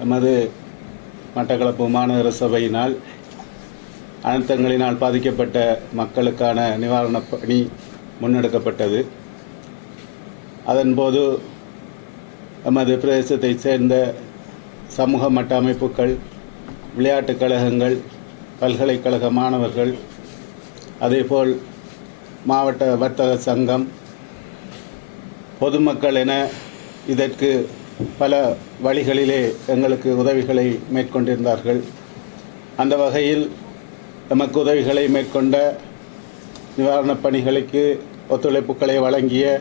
எமது மட்டக்களப்பு மாநகர சபையினால் அனர்த்தங்களினால் பாதிக்கப்பட்ட மக்களுக்கான நிவாரணப் பணி முன்னெடுக்கப்பட்டது. அதன்போது எமது பிரதேசத்தைச் சேர்ந்த சமூக மட்ட அமைப்புகள் விளையாட்டுக் கழகங்கள் பல்கலைக்கழக மாணவர்கள் அதேபோல் மாவட்ட வர்த்தக சங்கம் பொதுமக்கள் என இதற்கு பல வழிகளிலே எங்களுக்கு உதவிகளை மேற்கொண்டிருந்தார்கள். அந்த வகையில் எமக்கு உதவிகளை மேற்கொண்ட நிவாரணப் பணிகளுக்கு ஒத்துழைப்புகளை வழங்கிய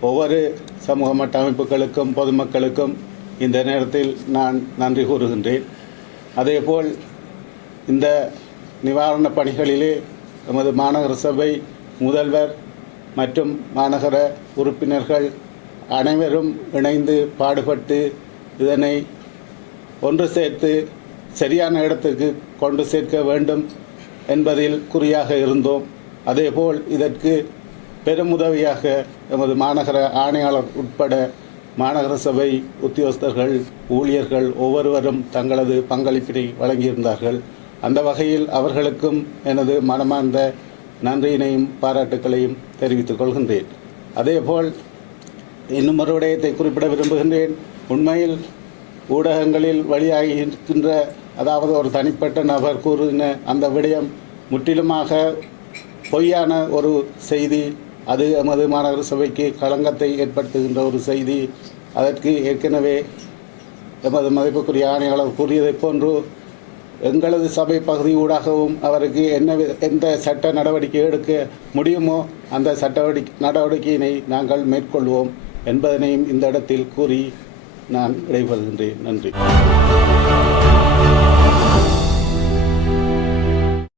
ஒவ்வொரு சமூக மட்ட அமைப்புகளுக்கும் பொதுமக்களுக்கும் இந்த நேரத்தில் நான் நன்றி கூறுகின்றேன். அதேபோல் இந்த நிவாரணப் பணிகளிலே எமது மாநகர சபை முதல்வர் மற்றும் மாநகர உறுப்பினர்கள் அனைவரும் இணைந்து பாடுபட்டு இதனை ஒன்று சேர்த்து சரியான இடத்துக்கு கொண்டு சேர்க்க வேண்டும் என்பதில் குறியாக இருந்தோம். அதேபோல் இதற்கு பெருமுதவியாக எமது மாநகர ஆணையாளர் உட்பட மாநகர சபை உத்தியோகஸ்தர்கள் ஊழியர்கள் ஒவ்வொருவரும் தங்களது பங்களிப்பினை வழங்கியிருந்தார்கள். அந்த வகையில் அவர்களுக்கும் எனது மனமார்ந்த நன்றியினையும் பாராட்டுக்களையும் தெரிவித்துக் கொள்கின்றேன். அதேபோல் இன்னும் ஒரு விடயத்தை குறிப்பிட விரும்புகின்றேன். உண்மையில் ஊடகங்களில் வழியாகி இருக்கின்ற அதாவது ஒரு தனிப்பட்ட நபர் கூறுகின்ற அந்த விடயம் முற்றிலுமாக பொய்யான ஒரு செய்தி. அது எமது மாநகர சபைக்கு களங்கத்தை ஏற்படுத்துகின்ற ஒரு செய்தி. அதற்கு ஏற்கனவே எமது மதிப்புக்குரிய ஆணையாளர் கூறியதைப் போன்று எங்களது சபை பகுதி ஊடாகவும் அவருக்கு என்ன எந்த சட்ட நடவடிக்கை எடுக்க முடியுமோ அந்த சட்ட நடவடிக்கையினை நாங்கள் மேற்கொள்வோம். என்பதனையும் இந்த இடத்தில் கூறி நான் விடைபெறுகின்றேன். நன்றி.